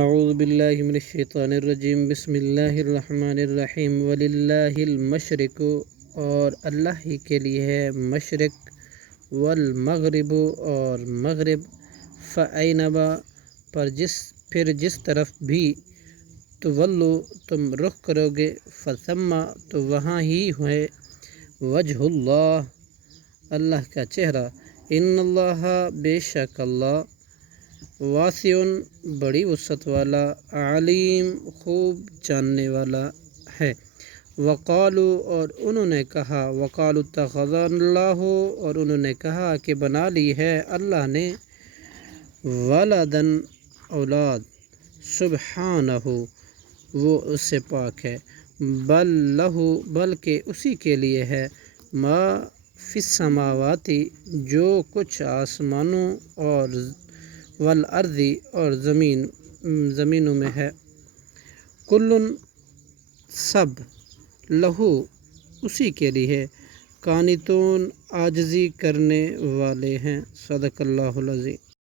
اعوذ باللہ من الشیطان الرجیم بسم اللہ الرحمن الرحیم وللہ المشرق، اور اللہ ہی کے لیے ہے مشرق، والمغرب اور مغرب، فأینما پھر جس طرف بھی تولو تم رخ کرو گے، فثم تو وہاں ہی ہے وجہ اللہ اللہ کا چہرہ، ان اللہ بے شک اللہ واسع بڑی وسعت والا، علیم خوب جاننے والا ہے۔ وقالوا اور انہوں نے کہا، وقالوا اتخذ اللہ اور انہوں نے کہا کہ بنا لی ہے اللہ نے ولدن اولاد، سبحانہ وہ اس سے پاک ہے، بل لہ بلکہ اسی کے لیے ہے، ما فی السماوات جو کچھ آسمانوں اور والارض اور زمینوں میں ہے، کل سب لہو اسی کے لیے قانتون عاجزی کرنے والے ہیں۔ صدق اللہ العظیم۔